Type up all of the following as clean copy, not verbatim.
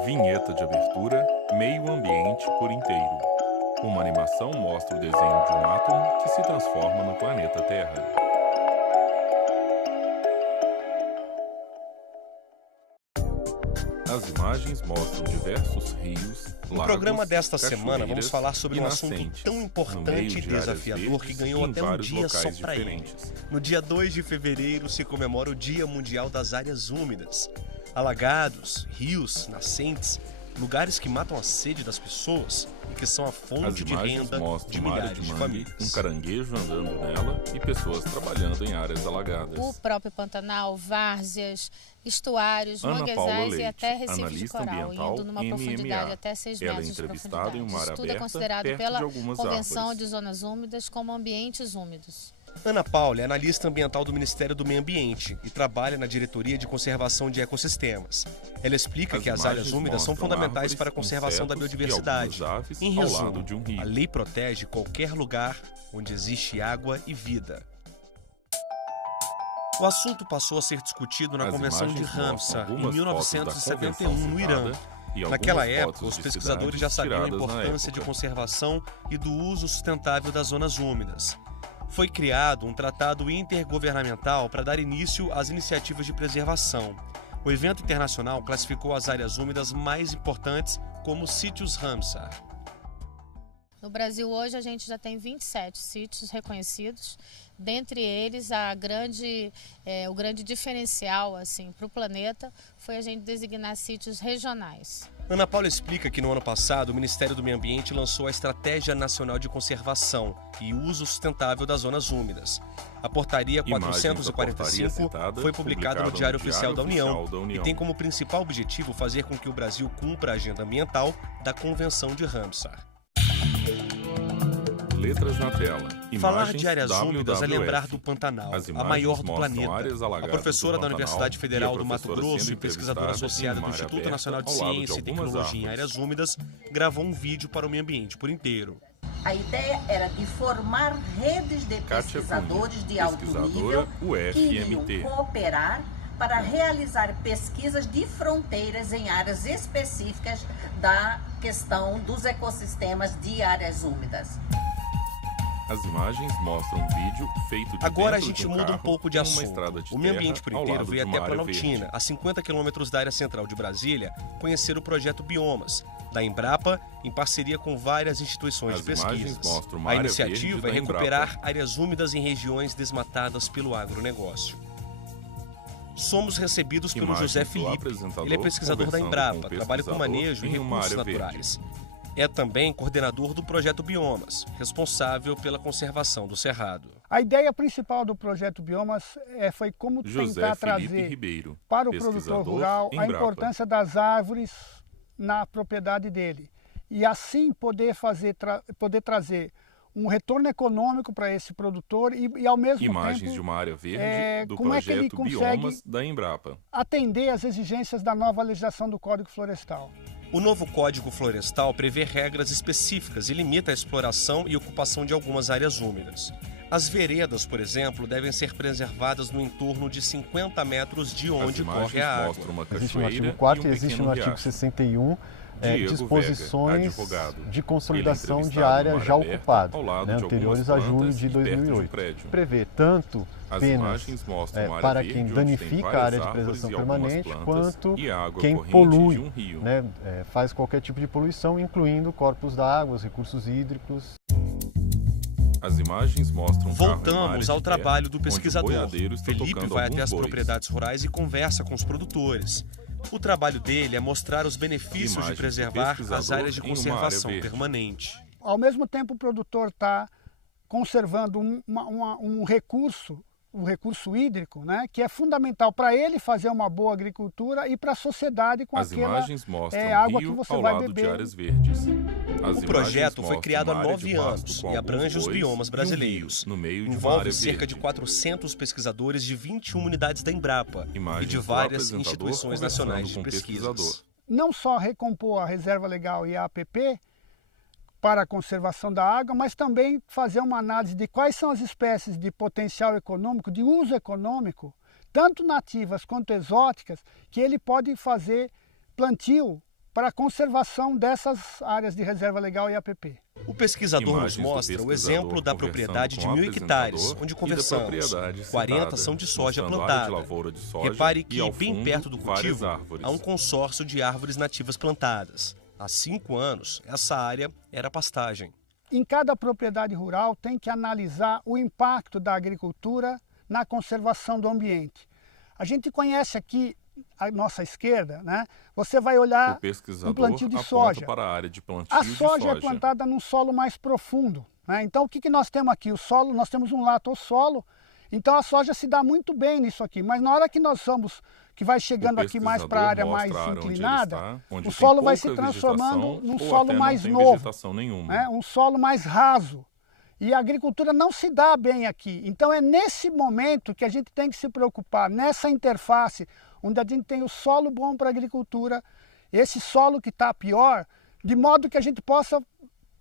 Vinheta de abertura, meio ambiente por inteiro. Uma animação mostra o desenho de um átomo que se transforma no planeta Terra. As imagens mostram diversos rios, lagos, No programa desta semana vamos falar sobre um assunto nascentes, tão no meio importante e de áreas desafiador que verdes ganhou em até um vários dia só locais para ele. diferentes. No dia 2 de fevereiro se comemora o Dia Mundial das Áreas Úmidas. Alagados, rios, nascentes, lugares que matam a sede das pessoas e que são a As fonte de imagens renda mostram de uma área milhares de de mangue, famílias. um caranguejo andando nela e pessoas trabalhando em áreas alagadas. O próprio Pantanal, várzeas, estuários, Ana Paula manguezais e Leite, até recifes de analista coral, ambiental, indo numa MMA. profundidade até 6 Ela é metros de entrevistada em profundidade. uma área Isso tudo é aberta, considerado perto pela de algumas Convenção árvores. de Zonas Úmidas como ambientes úmidos. Ana Paula é analista ambiental do Ministério do Meio Ambiente e trabalha na Diretoria de Conservação de Ecossistemas. Ela explica que as áreas úmidas são fundamentais para a conservação da biodiversidade. Em resumo, a lei protege qualquer lugar onde existe água e vida. O assunto passou a ser discutido na Convenção de Ramsar, em 1971, no Irã. Naquela época, os pesquisadores já sabiam a importância de conservação e do uso sustentável das zonas úmidas. Foi criado um tratado intergovernamental para dar início às iniciativas de preservação. O evento internacional classificou as áreas úmidas mais importantes como sítios Ramsar. No Brasil hoje a gente já tem 27 sítios reconhecidos. Dentre eles, o grande diferencial assim, para o planeta foi a gente designar sítios regionais. Ana Paula explica que no ano passado o Ministério do Meio Ambiente lançou a Estratégia Nacional de Conservação e Uso Sustentável das Zonas Úmidas. A Portaria 445 foi publicada no Diário Oficial da União e tem como principal objetivo fazer com que o Brasil cumpra a agenda ambiental da Convenção de Ramsar. Letras na tela. Falar de áreas úmidas é lembrar do Pantanal, a maior do planeta. A professora da Universidade Federal do Mato Grosso e pesquisadora associada do Instituto Nacional de Ciência e Tecnologia em Áreas Úmidas gravou um vídeo para o Meio Ambiente por inteiro. A ideia era de formar redes de pesquisadores de alto nível que iriam cooperar para realizar pesquisas de fronteiras em áreas específicas da questão dos ecossistemas de áreas úmidas. As imagens mostram um vídeo feito de Agora a dentro gente de um muda um carro pouco de em uma assunto. estrada de O Meio terra Ambiente por ao inteiro lado veio de até uma área Planaltina, verde. a 50 quilômetros da área central de Brasília, conhecer o projeto Biomas, da Embrapa, em parceria com várias instituições de As imagens pesquisa. mostram uma A área iniciativa verde é da recuperar Embrapa. áreas úmidas em regiões desmatadas pelo agronegócio. Somos recebidos pelo Imagens José do Felipe. apresentador Ele é pesquisador da conversando Embrapa, com o trabalha com pesquisador manejo e em uma recursos área naturais. É também coordenador do projeto Biomas, responsável pela conservação do cerrado. A ideia principal do projeto Biomas foi como José tentar Felipe trazer Ribeiro, para o pesquisador produtor rural a Embrapa. importância das árvores na propriedade dele. E assim poder trazer um retorno econômico para esse produtor e ao mesmo Imagens tempo de uma área verde do como é que ele projeto consegue Biomas da Embrapa. atender às exigências da nova legislação do Código Florestal. O novo Código Florestal prevê regras específicas e limita a exploração e ocupação de algumas áreas úmidas. As veredas, por exemplo, devem ser preservadas no entorno de 50 metros de onde corre a água. Mostram uma Existe no cachoeira artigo 4 e e um existe pequeno no artigo riacho. 61 Diego disposições Vega, advogado. de consolidação Ele é de entrevistado área numa já área aberta, ocupada, ao lado né, de anteriores algumas a julho plantas de e perto de um 2008. prédio. Prevê tanto As penas imagens mostram uma área para verde quem onde danifica tem a várias área de árvores preservação e algumas permanente, plantas quanto e água quem corrente polui, de um rio. né, faz qualquer tipo de poluição, incluindo corpos d'água, os recursos hídricos. As imagens mostram um carro em uma área Voltamos de ao terra, trabalho do onde o pesquisador. boiadeiro está Felipe tocando vai até alguns as bois. propriedades rurais e conversa com os produtores. O trabalho dele é mostrar os benefícios Imagens de do preservar as pesquisador áreas de em uma área conservação verde. permanente. Ao mesmo tempo, o produtor está conservando um recurso, o recurso hídrico, né, que é fundamental para ele fazer uma boa agricultura e para a sociedade com As aquela imagens mostram água rio que você ao vai lado de beber. áreas verdes. As O projeto imagens foi mostram criado há uma área 9 de pasto anos com e alguns abrange os bois biomas e um brasileiros. rio no meio de uma Envolve área cerca verde. de 400 pesquisadores de 21 unidades da Embrapa Imagens e de do várias apresentador instituições conversando nacionais de com o pesquisas. pesquisador. Não só recompor a reserva legal e a APP para a conservação da água, mas também fazer uma análise de quais são as espécies de potencial econômico, de uso econômico, tanto nativas quanto exóticas, que ele pode fazer plantio para a conservação dessas áreas de reserva legal e APP. O pesquisador nos mostra o exemplo da propriedade de 1.000 hectares, onde conversamos. 40 são de soja plantada. Repare que, bem perto do cultivo, há um consórcio de árvores nativas plantadas. Há 5 anos, essa área era pastagem. Em cada propriedade rural tem que analisar o impacto da agricultura na conservação do ambiente. A gente conhece aqui à nossa esquerda, né? Você vai olhar um plantio de soja. Para a área de plantio a soja é plantada num solo mais profundo, né? Então o que nós temos aqui? O solo, nós temos um latossolo, então a soja se dá muito bem nisso aqui, mas na hora que nós vai chegando aqui mais para a área mais inclinada, o solo vai se transformando num solo mais novo, né? Um solo mais raso. E a agricultura não se dá bem aqui. Então é nesse momento que a gente tem que se preocupar, nessa interface, onde a gente tem o solo bom para a agricultura, esse solo que está pior, de modo que a gente possa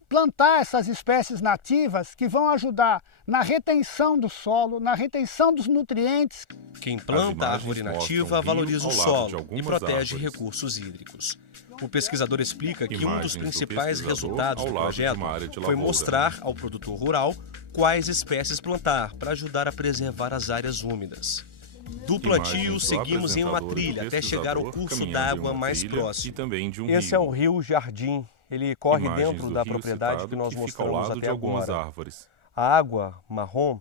plantar essas espécies nativas que vão ajudar na retenção do solo, na retenção dos nutrientes. Quem planta a árvore nativa valoriza o solo e protege recursos hídricos. O pesquisador explica que um dos principais resultados do projeto foi mostrar ao produtor rural quais espécies plantar para ajudar a preservar as áreas úmidas. Do plantio, seguimos em uma trilha até chegar ao curso d'água mais próximo. Esse é o Rio Jardim. Ele corre dentro da propriedade que nós mostramos até agora. A água marrom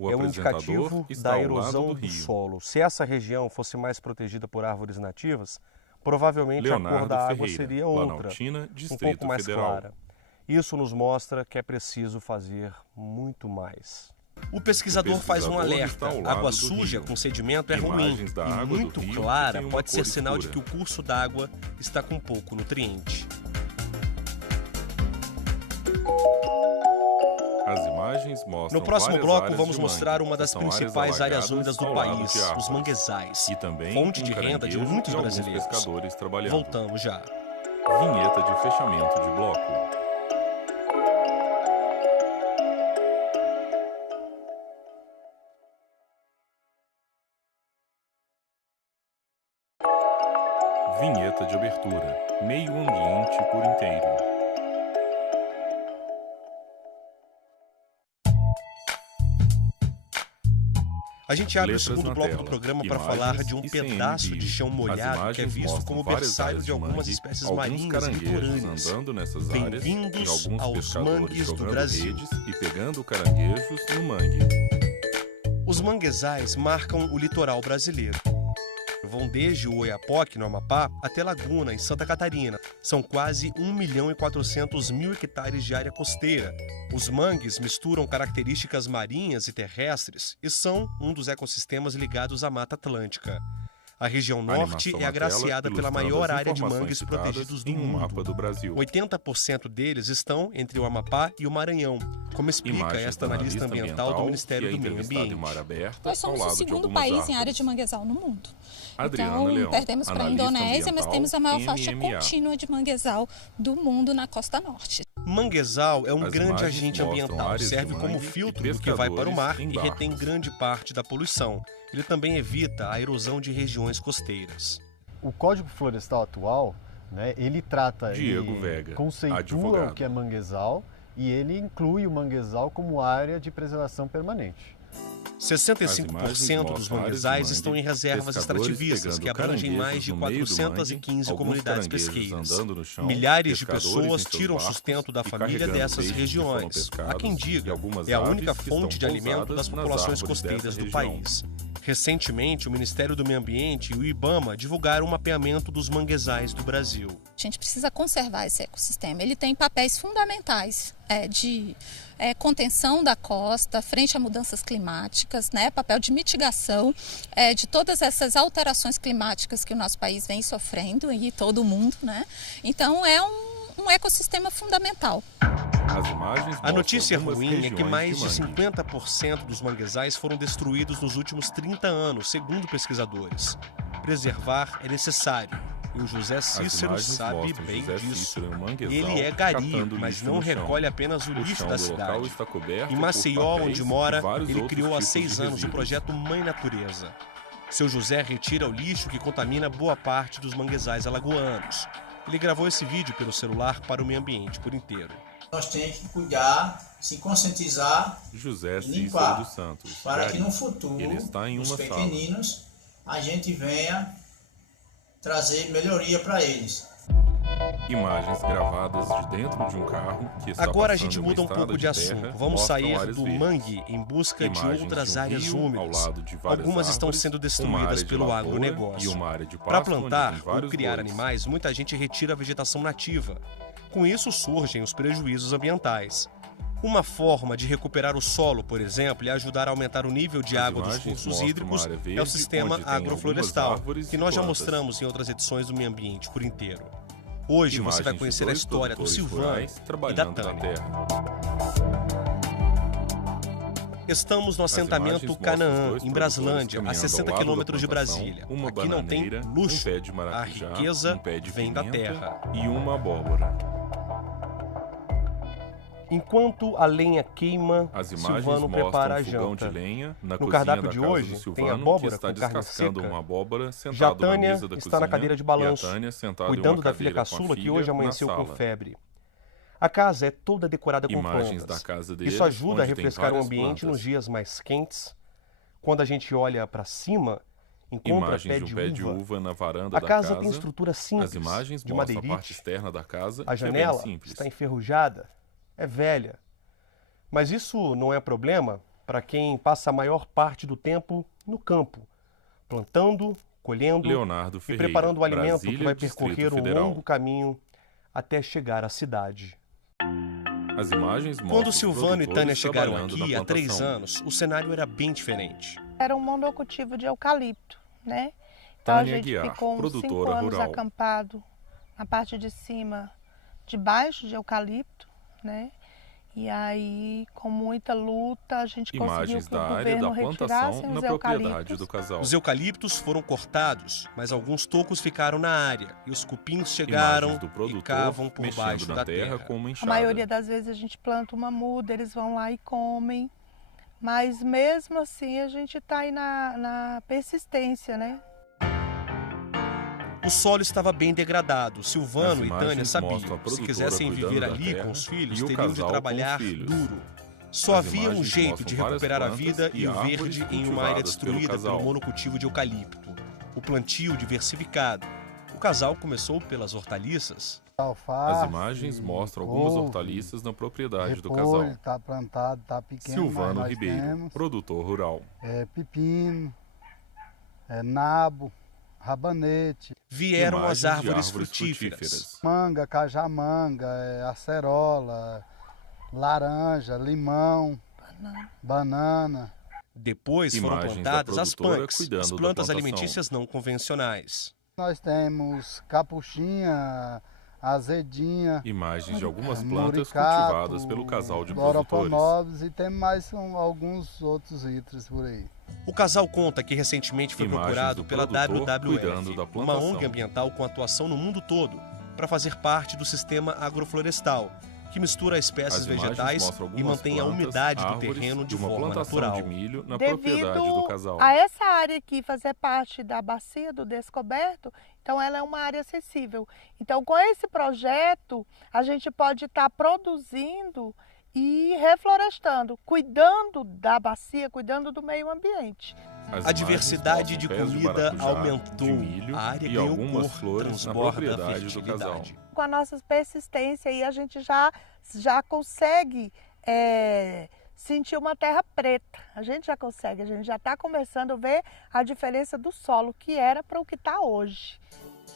é um indicativo da erosão do solo. Se essa região fosse mais protegida por árvores nativas, provavelmente a cor da água seria outra, um pouco mais clara. Isso nos mostra que é preciso fazer muito mais. O pesquisador faz um alerta. Água suja com sedimento é ruim e muito clara pode ser sinal de que o curso d'água está com pouco nutriente. No próximo bloco, vamos mostrar uma das principais áreas úmidas do país, os manguezais, fonte de renda de muitos brasileiros. Voltamos já. Vinheta de fechamento de bloco. Vinheta de abertura. Meio ambiente por inteiro. A gente abre o segundo bloco do programa para falar de um pedaço de chão molhado que é visto como berçário de algumas espécies marinhas e litorâneas. Bem-vindos aos mangues do Brasil. E pegando caranguejos no mangue. Os manguezais marcam o litoral brasileiro. Vão desde o Oiapoque, no Amapá, até Laguna, em Santa Catarina. São quase 1.400.000 hectares de área costeira. Os mangues misturam características marinhas e terrestres e são um dos ecossistemas ligados à Mata Atlântica. A região norte é agraciada pela maior área de mangues protegidos do mundo. 80% deles estão entre o Amapá e o Maranhão, como explica esta analista ambiental do Ministério do Meio Ambiente. Nós somos o segundo país em área de manguezal no mundo. Então, perdemos para a Indonésia, mas temos a maior faixa contínua de manguezal do mundo na costa norte. Manguezal é um grande agente ambiental, serve como filtro do que vai para o mar e retém grande parte da poluição. Ele também evita a erosão de regiões costeiras. O Código Florestal atual, né, ele conceitua o que é manguezal e ele inclui o manguezal como área de preservação permanente. 65% dos manguezais estão em reservas extrativistas, que abrangem mais de 415 comunidades pesqueiras. Milhares de pessoas tiram sustento da família dessas regiões. Há quem diga, é a única fonte de alimento das populações costeiras do país. Recentemente, o Ministério do Meio Ambiente e o IBAMA divulgaram o mapeamento dos manguezais do Brasil. A gente precisa conservar esse ecossistema. Ele tem papéis fundamentais de contenção da costa, frente a mudanças climáticas, né? Papel de mitigação de todas essas alterações climáticas que o nosso país vem sofrendo e todo o mundo, né? Então é um ecossistema fundamental. A notícia ruim é que mais de 50% dos manguezais foram destruídos nos últimos 30 anos, segundo pesquisadores. Preservar é necessário, e o José Cícero sabe bem disso. Ele é gari, mas não recolhe apenas o lixo da cidade. Em Maceió, onde mora, ele criou há 6 anos o projeto Mãe Natureza. Seu José retira o lixo que contamina boa parte dos manguezais alagoanos. Ele gravou esse vídeo pelo celular para o meio ambiente por inteiro. Nós temos que cuidar, se conscientizar José e limpar, dos Santos, para que no futuro, ele está em os uma pequeninos, a gente venha trazer melhoria para eles. Imagens gravadas de dentro de um carro que está Agora a gente passando muda um uma pouco de estrada de assunto. terra, Vamos mostram sair áreas do verdes. mangue em busca de Imagens outras de um áreas rio ao úmidas. lado de várias Algumas estão árvores, sendo uma destruídas área de pelo lavoura agronegócio. e uma área de pasto Para onde plantar tem ou vários criar bois. animais, muita gente retira a vegetação nativa. Com isso surgem os prejuízos ambientais. Uma forma de recuperar o solo, por exemplo, e ajudar a aumentar o nível de As água dos imagens cursos mostram hídricos uma área é o verde sistema onde tem agroflorestal, algumas árvores que e nós já plantas. mostramos em outras edições do Meio Ambiente por inteiro. Hoje você vai Imagens de conhecer a dois história do produtores Silvano rurais e da trabalhando na Tânia. terra. Estamos no As assentamento imagens mostram os Canaã, dois em Braslândia, a produtores 60 caminhando ao lado quilômetros de da plantação, Brasília. uma Aqui não tem bananeira, luxo, um pé de a maracujá, riqueza um pé de vem da pimenta terra. e uma abóbora. Enquanto a lenha queima, As imagens Silvano mostram prepara a um fogão janta. de lenha na No cozinha cardápio da de casa hoje, do tem Silvano, abóbora que está com carne descascando seca. uma abóbora Já sentado na Tânia mesa da está cozinha, na cadeira de e a balanço, Tânia sentada em cuidando uma da filha cadeira com a caçula que filha hoje na amanheceu com sala. febre. A casa é toda decorada com Imagens plantas. da casa deles, Isso ajuda a onde tem refrescar o várias ambiente plantas. nos dias mais quentes. Quando a gente olha para cima, encontra Imagens pé de um de pé de uva. uva na varanda A da casa casa. tem estrutura simples, As imagens de mostram a parte madeirite. externa da casa, A que é janela bem simples. está enferrujada, é velha. Mas isso não é problema para quem passa a maior parte do tempo no campo, plantando, colhendo Leonardo e Ferreira, preparando o alimento Brasília, que vai Distrito percorrer um Federal. longo caminho até chegar à cidade. As imagens mostram Quando os Silvano e produtores Tânia chegaram trabalhando aqui na há 3 plantação. anos, o cenário era bem diferente. Era um monocultivo de eucalipto, né? Então a Tânia gente Aguiar, ficou uns 5 produtora anos rural. acampado na parte de cima, debaixo de eucalipto, né? E aí, com muita luta, a gente conseguiu Imagens que o da área da governo retirasse plantação na os propriedade eucaliptos. do casal. Os eucaliptos foram cortados, mas alguns tocos ficaram na área e os cupins chegaram Imagens do e produtor cavam por mexendo baixo na da terra terra. com uma A enxada. maioria das vezes a gente planta uma muda, eles vão lá e comem. Mas mesmo assim a gente está aí na persistência, né? O solo estava bem degradado. Silvano As e Tânia imagens sabiam, mostram a se produtora quisessem cuidando viver da ali terra com os filhos, e o teriam de casal com trabalhar os filhos. duro. Só As havia um imagens jeito mostram de várias recuperar a plantas vida e e o árvores verde em uma área cultivadas pelo destruída casal. pelo monocultivo de eucalipto. O plantio diversificado. O casal começou pelas hortaliças. Alface, As imagens mostram algumas couve, hortaliças na propriedade do repolho, casal. está plantado, está pequeno, mas Silvano nós Ribeiro, temos. produtor rural. Pepino, nabo, rabanete, Vieram Imagens as de árvores frutíferas. manga, cajamanga, acerola, laranja, limão, banana. Depois foram Imagens da plantadas as produtora punks, cuidando as da plantas plantação. alimentícias não convencionais. Nós temos capuchinha, azedinha, Imagens de algumas plantas muricato, cultivadas pelo casal de produtores. doroponobis e tem mais alguns outros itens por aí. O casal conta que recentemente foi Imagens procurado do pela produtor cuidando WWF, da uma plantação. ONG ambiental com atuação no mundo todo, para fazer parte do sistema agroflorestal, que mistura espécies As imagens vegetais mostram e algumas mantém a plantas, umidade do árvores terreno de e uma forma plantação natural. de milho na Devido propriedade do casal. a essa área aqui fazer parte da bacia do descoberto, então ela é uma área acessível. Então com esse projeto a gente pode estar produzindo e reflorestando, cuidando da bacia, cuidando do meio ambiente. As A diversidade imagens de mostram pés comida maracujá, aumentou, de milho a área e ganhou algumas cor, flores na transborda a propriedade do casal. fertilidade. Com a nossa persistência aí a gente já consegue sentir uma terra preta. A gente já está começando a ver a diferença do solo que era para o que está hoje.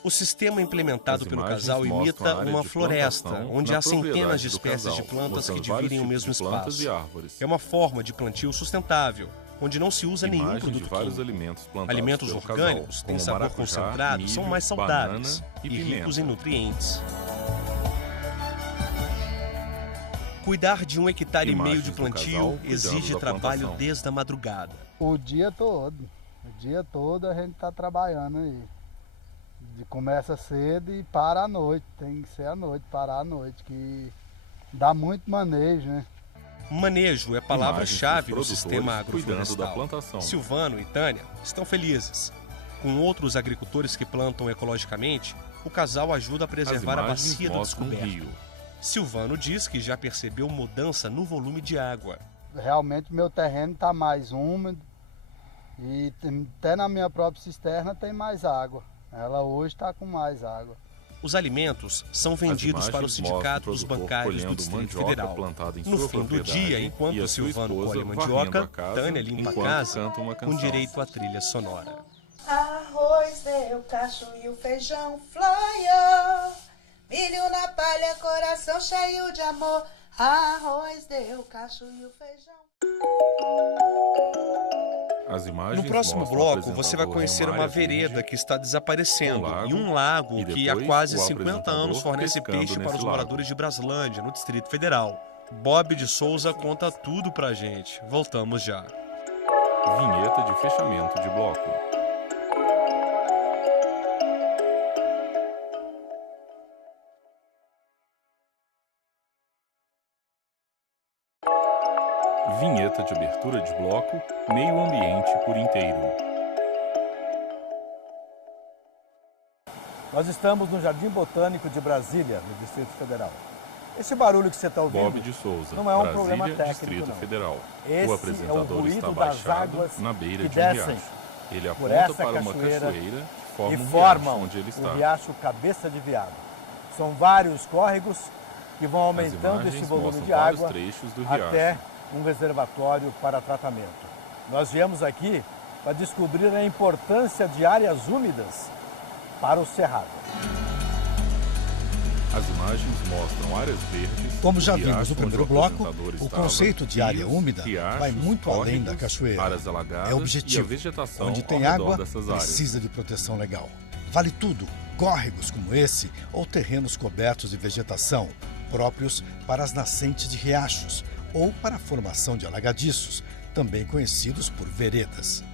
O sistema implementado As pelo imagens casal mostram imita a área uma de floresta, plantação onde na há centenas propriedade de do espécies casal, de plantas que mostrando dividem o vários mesmo tipos de plantas espaço. e árvores. É uma forma de plantio sustentável, onde não se usa nenhum Imagens de produto vários químico. alimentos plantados Alimentos pelo orgânicos casal, têm como sabor maracujá, concentrado, milho, são mais saudáveis banana e pimenta. ricos em nutrientes. Cuidar de 1,5 hectare Imagens de do plantio casal cuidando exige da trabalho plantação. desde a madrugada. O dia todo a gente está trabalhando aí. Começa cedo e para à noite, tem que ser à noite, parar à noite, que dá muito manejo, né? Manejo é palavra-chave do Imagens dos sistema produtores cuidando da agroflorestal. plantação. Silvano e Tânia estão felizes. Com outros agricultores que plantam ecologicamente, o casal ajuda a preservar a bacia do descoberto. Silvano diz que já percebeu mudança no volume de água. Realmente meu terreno está mais úmido e até na minha própria cisterna tem mais água. Ela hoje está com mais água. Os alimentos são vendidos para o Sindicato dos Bancários do Distrito Federal. No fim do dia, enquanto Silvano colhe mandioca, Tânia limpa a casa com direito à trilha sonora. Arroz deu cacho e o feijão floiou, milho na palha, coração cheio de amor. Arroz deu cacho e o feijão. No próximo bloco, você vai conhecer uma vereda que está desaparecendo e um lago que há quase 50 anos fornece peixe para os moradores de Braslândia, no Distrito Federal. Bob de Souza conta tudo pra gente. Voltamos já. Vinheta de fechamento de bloco. Vinheta de abertura de bloco, meio ambiente por inteiro. Nós estamos no Jardim Botânico de Brasília, no Distrito Federal. Esse barulho que você está ouvindo Bob de Souza, não é um Brasília, problema técnico, Distrito não. Federal. Esse o apresentador é o ruído está das baixado águas na beira que de um descem riacho. Ele por aponta essa para uma cachoeira cachoeira que forma e um formam riacho onde ele está. o riacho Cabeça de Viado. São vários córregos que vão aumentando esse volume de água até um reservatório para tratamento. Nós viemos aqui para descobrir a importância de áreas úmidas para o cerrado. As imagens mostram áreas verdes. Como já vimos no primeiro bloco, o conceito de área úmida vai muito além da cachoeira. É objetivo. Onde tem água, precisa de proteção legal. Vale tudo, córregos como esse ou terrenos cobertos de vegetação, próprios para as nascentes de riachos ou para a formação de alagadiços, também conhecidos por veredas.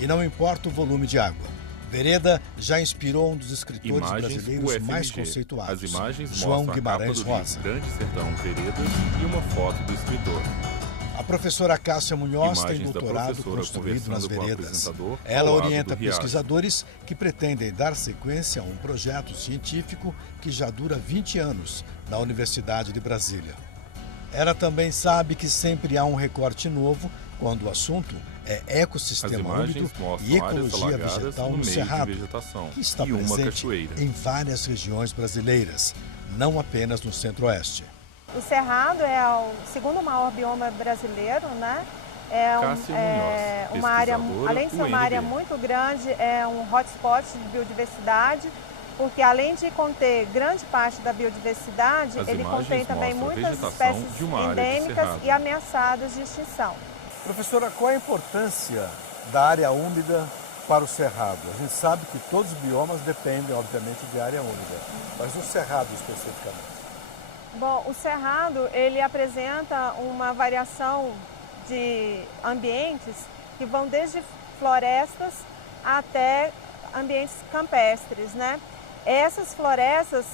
E não importa o volume de água, vereda já inspirou um dos escritores brasileiros mais conceituados, As imagens João mostram Guimarães a capa do Rosa. Grande Sertão Veredas e uma foto do escritor. A professora Cássia Munhoz tem Imagens da doutorado professora construído nas conversando com o veredas. apresentador Ela ao lado orienta do riacho. pesquisadores que pretendem dar sequência a um projeto científico que já dura 20 anos na Universidade de Brasília. Ela também sabe que sempre há um recorte novo quando o assunto é ecossistema úmido e ecologia vegetal no Cerrado, que está presente em várias regiões brasileiras, não apenas no Centro-Oeste. O Cerrado é o segundo maior bioma brasileiro, né? Uma área, além de ser uma área muito grande, é um hotspot de biodiversidade, porque além de conter grande parte da biodiversidade, ele contém também muitas espécies endêmicas e ameaçadas de extinção. Professora, qual a importância da área úmida para o cerrado? A gente sabe que todos os biomas dependem, obviamente, de área úmida, mas o cerrado especificamente. Bom, o cerrado, ele apresenta uma variação de ambientes que vão desde florestas até ambientes campestres, né? Essas florestas,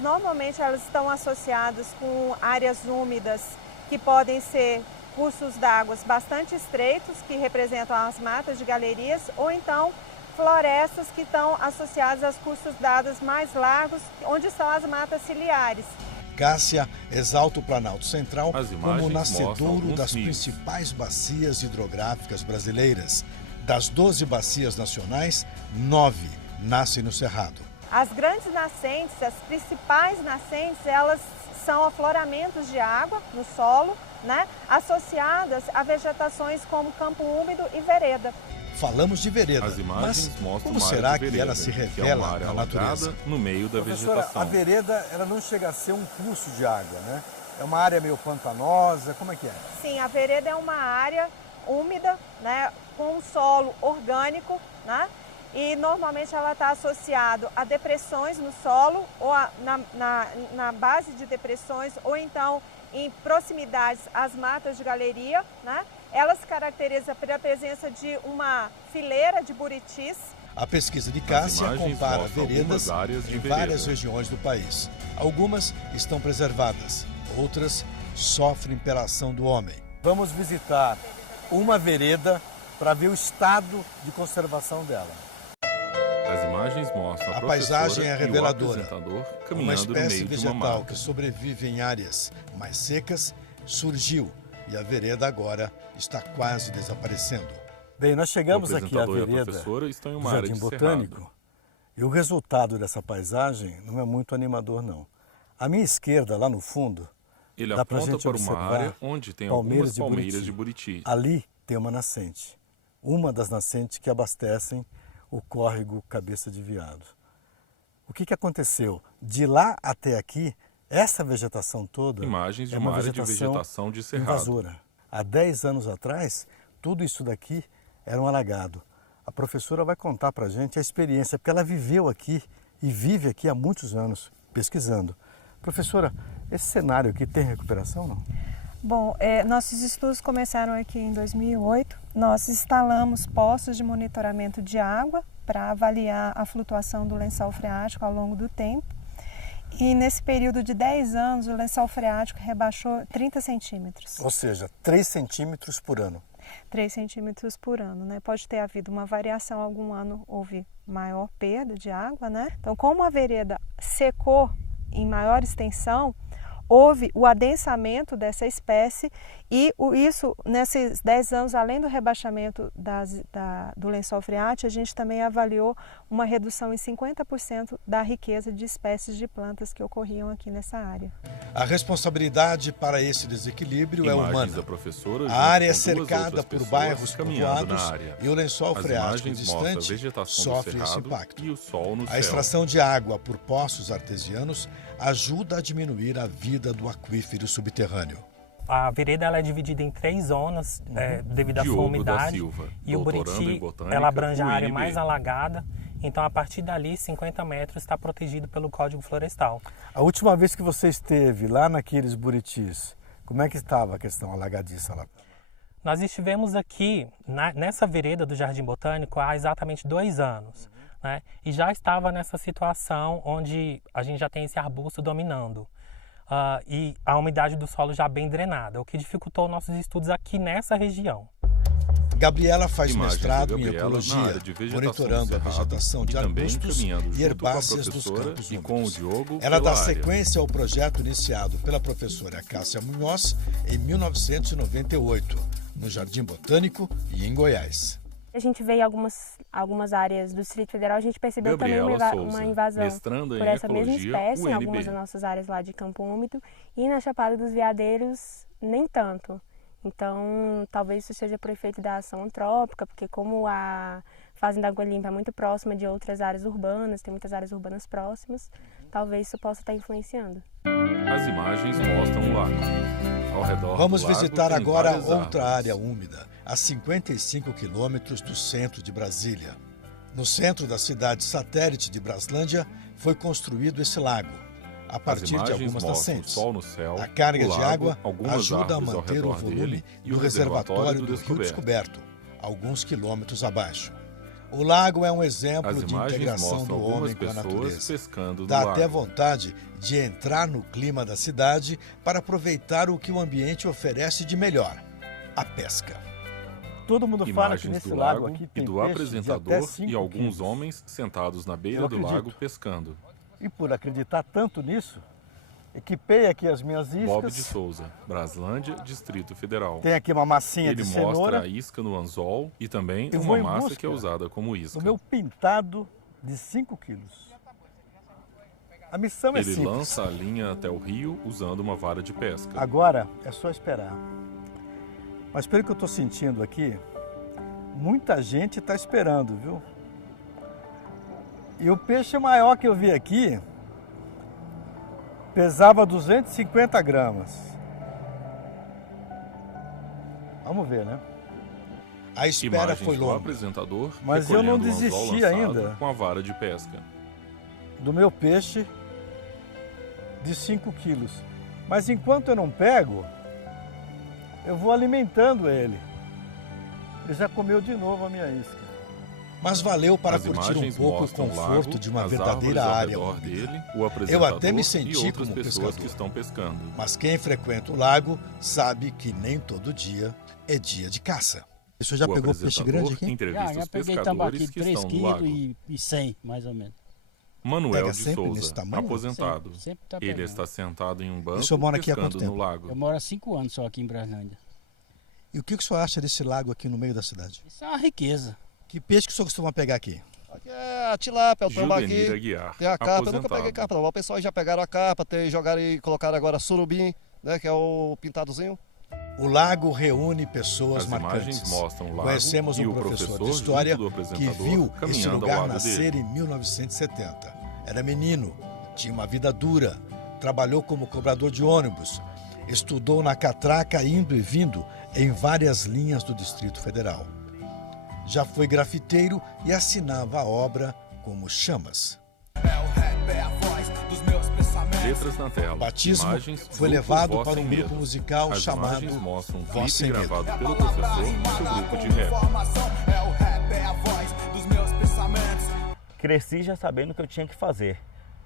normalmente estão associadas com áreas úmidas que podem ser cursos d'água bastante estreitos, que representam as matas de galerias, ou então florestas que estão associadas aos cursos d'água mais largos, onde são as matas ciliares. Cássia exalta o Planalto Central como o nascedouro das principais bacias hidrográficas brasileiras. Das 12 bacias nacionais, 9 nascem no Cerrado. As grandes nascentes, as principais nascentes, elas são afloramentos de água no solo, né, associadas a vegetações como campo úmido e vereda. Falamos de vereda, mas como será que ela se revela na natureza? No meio da vegetação. A vereda ela não chega a ser um curso de água, né? É uma área meio pantanosa, como é que é? Sim, a vereda é uma área úmida, né, com um solo orgânico, né? E normalmente ela está associada a depressões no solo, ou na base de depressões, ou então em proximidades às matas de galeria, né? Ela se caracteriza pela presença de uma fileira de buritis. A pesquisa de Cássia compara veredas em várias regiões do país. Algumas estão preservadas, outras sofrem pela ação do homem. Vamos visitar uma vereda para ver o estado de conservação dela. As imagens mostram a paisagem é reveladora. Uma espécie vegetal que sobrevive em áreas mais secas surgiu e a vereda agora está quase desaparecendo. Bem, nós chegamos aqui à vereda do Jardim Botânico e o resultado dessa paisagem não é muito animador, não. À minha esquerda, lá no fundo, ele dá pra aponta gente para observar uma área onde tem algumas palmeiras de Buriti. Ali tem uma nascente, uma das nascentes que abastecem o córrego Cabeça de Veado. O que aconteceu? De lá até aqui, essa vegetação toda imagens de é uma área de vegetação de cerrado. Invasora. Há 10 anos atrás, tudo isso daqui era um alagado. A professora vai contar para a gente a experiência, porque ela viveu aqui e vive aqui há muitos anos pesquisando. Professora, esse cenário aqui tem recuperação, não? Bom, nossos estudos começaram aqui em 2008. Nós instalamos postos de monitoramento de água para avaliar a flutuação do lençol freático ao longo do tempo. E nesse período de 10 anos, o lençol freático rebaixou 30 centímetros. Ou seja, 3 centímetros por ano. 3 centímetros por ano, né? Pode ter havido uma variação, algum ano houve maior perda de água, né? Então, como a vereda secou em maior extensão, houve o adensamento dessa espécie e isso, nesses 10 anos, além do rebaixamento do lençol freático, a gente também avaliou uma redução em 50% da riqueza de espécies de plantas que ocorriam aqui nessa área. A responsabilidade para esse desequilíbrio é humana. A área é cercada por bairros povoados e o lençol freático distante sofre esse impacto. A extração de água por poços artesianos ajuda a diminuir a vida do aquífero subterrâneo. A vereda ela é dividida em 3 zonas devido à sua umidade e o Buriti ela abrange a área mais alagada. Então, a partir dali, 50 metros está protegido pelo Código Florestal. A última vez que você esteve lá naqueles buritis, como é que estava a questão alagadiça lá? Nós estivemos aqui nessa vereda do Jardim Botânico há exatamente 2 anos. Né? E já estava nessa situação onde a gente já tem esse arbusto dominando. E a umidade do solo já bem drenada, o que dificultou nossos estudos aqui nessa região. Gabriela faz mestrado em ecologia, monitorando a vegetação de arbustos e herbáceas dos campos úmidos. Ela dá sequência ao projeto iniciado pela professora Cássia Munhoz em 1998, no Jardim Botânico e em Goiás. A gente veio algumas áreas do Distrito Federal, a gente percebeu Gabriela também uma invasão por essa mesma espécie em algumas das nossas áreas lá de Campo Úmido, e na Chapada dos Veadeiros nem tanto. Então, talvez isso seja por efeito da ação antrópica, porque como a Fazenda Água Limpa é muito próxima de outras áreas urbanas, tem muitas áreas urbanas próximas, talvez isso possa estar influenciando. As imagens mostram o lago. Ao redor Vamos do lago visitar tem agora várias outra árvores. área úmida, a 55 quilômetros do centro de Brasília. No centro da cidade satélite de Braslândia foi construído esse lago, a partir de algumas nascentes. O sol no céu, a carga o lago, de água algumas ajuda a árvores ao manter o redor volume dele e do o reservatório do Rio Descoberto, alguns quilômetros abaixo. O lago é um exemplo As de imagens integração mostram do algumas homem com a pessoas natureza. pescando no Dá lago. até vontade de entrar no clima da cidade para aproveitar o que o ambiente oferece de melhor, a pesca. Todo mundo fala que Imagens nesse do lago lago aqui e tem do peixes de apresentador até 5 e alguns quilos. homens sentados na beira Eu do acredito. lago pescando. E por acreditar tanto nisso, equipei aqui as minhas iscas. Bob de Souza, Braslândia, Distrito Federal. Tem aqui uma massinha Ele de mostra cenoura. a isca no anzol e também Eu uma vou em massa busca que é usada como isca. O meu pintado de 5 quilos. A missão é Ele simples. lança a linha até o rio usando uma vara de pesca. Agora é só esperar. Mas pelo que eu estou sentindo aqui, muita gente está esperando, viu? E o peixe maior que eu vi aqui pesava 250 gramas. Vamos ver, né? A espera Imagens foi do longa. apresentador Mas eu não recolhendo o anzol desisti lançado ainda. com a vara de pesca. Do meu peixe de 5 quilos. Mas enquanto eu não pego, eu vou alimentando ele. Ele já comeu de novo a minha isca. Mas valeu para As curtir um imagens pouco o mostram o conforto lago, de uma as verdadeira árvores ao área redor úmida. dele, o Eu apresentador até me e senti outras como um pessoas pescador. que estão pescando. Mas quem frequenta o lago sabe que nem todo dia é dia de caça. O senhor já pegou peixe grande aqui? Já peguei tambaqui de 3 kg e 100, mais ou menos. Manuel de Souza, aposentado. Ele está sentado em um banco pescando no lago. Eu moro há 5 anos só aqui em Braslândia. E o que o senhor acha desse lago aqui no meio da cidade? Isso é uma riqueza. Que peixe que o senhor costuma pegar aqui? Aqui é a tilápia, o tambaqui, Aguiar, tem a carpa. Eu nunca peguei carpa não, o pessoal já pegaram a carpa, jogaram e colocaram agora surubim, né, que é o pintadozinho. O lago reúne pessoas marcantes. Conhecemos um professor de história que viu esse lugar nascer em 1970. Era menino, tinha uma vida dura, trabalhou como cobrador de ônibus, estudou na catraca indo e vindo em várias linhas do Distrito Federal. Já foi grafiteiro e assinava a obra como Chamas. Letras na tela. O batismo foi levado para um grupo musical chamado Voz Sem Medo. Gravado pelo professor e seu grupo de rap. Cresci já sabendo o que eu tinha que fazer,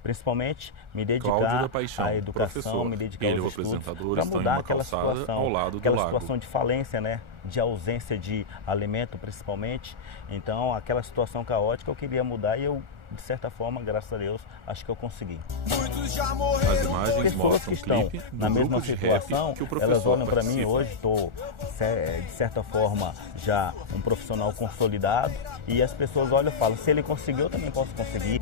principalmente me dedicar à educação, me dedicar aos estudos, para mudar aquela situação de falência, né? De ausência de alimento, principalmente. Então, aquela situação caótica eu queria mudar e eu, de certa forma, graças a Deus, acho que eu consegui. As imagens pessoas que estão na mesma situação, elas olham para mim hoje, estou, de certa forma, já um profissional consolidado, e as pessoas olham e falam, se ele conseguiu, eu também posso conseguir.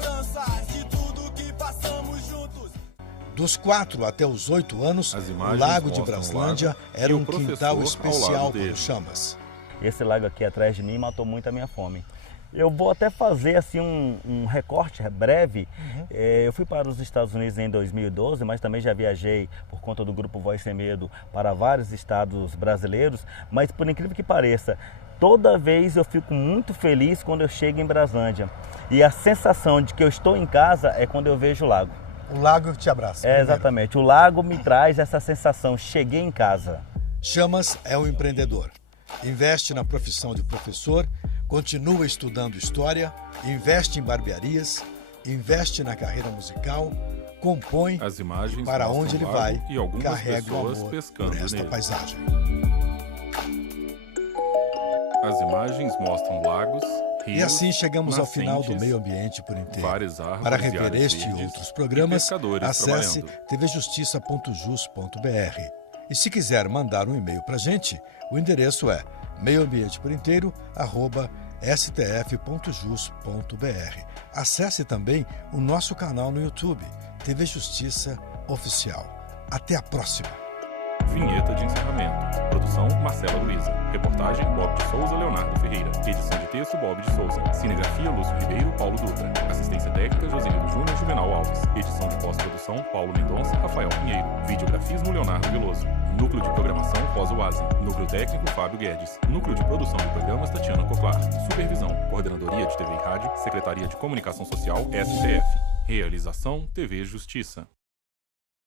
Dos 4 até os 8 anos, o Lago de Braslândia era um quintal especial para o Chamas. Esse lago aqui atrás de mim matou muito a minha fome. Eu vou até fazer assim um recorte breve. Eu fui para os Estados Unidos em 2012, mas também já viajei por conta do grupo Voz Sem Medo para vários estados brasileiros. Mas por incrível que pareça, toda vez eu fico muito feliz quando eu chego em Braslândia. E a sensação de que eu estou em casa é quando eu vejo o lago. O lago te abraça. Exatamente. O lago me traz essa sensação, cheguei em casa. Chamas é um empreendedor. Investe na profissão de professor, continua estudando história, investe em barbearias, investe na carreira musical, compõe e para onde ele vai, carrega o amor por esta paisagem. As imagens mostram lagos, rios, e assim chegamos ao final do Meio Ambiente por Inteiro. Para rever este e outros programas, acesse tvjustiça.jus.br. E se quiser mandar um e-mail para a gente, o endereço é meioambienteporinteiro@stf.jus.br. Acesse também o nosso canal no YouTube, TV Justiça Oficial. Até a próxima! Vinheta de encerramento. Produção Marcela Luiza. Reportagem Bob de Souza, Leonardo Ferreira. Edição de texto Bob de Souza. Cinegrafia Lúcio Ribeiro, Paulo Dutra. Assistência técnica Josenildo Júnior, Juvenal Alves. Edição de pós-produção Paulo Mendonça, Rafael Pinheiro. Videografismo Leonardo Veloso. Núcleo de programação Rosa Oazen. Núcleo técnico Fábio Guedes. Núcleo de produção de programas Tatiana Coclar. Supervisão Coordenadoria de TV e Rádio. Secretaria de Comunicação Social STF. Realização TV Justiça.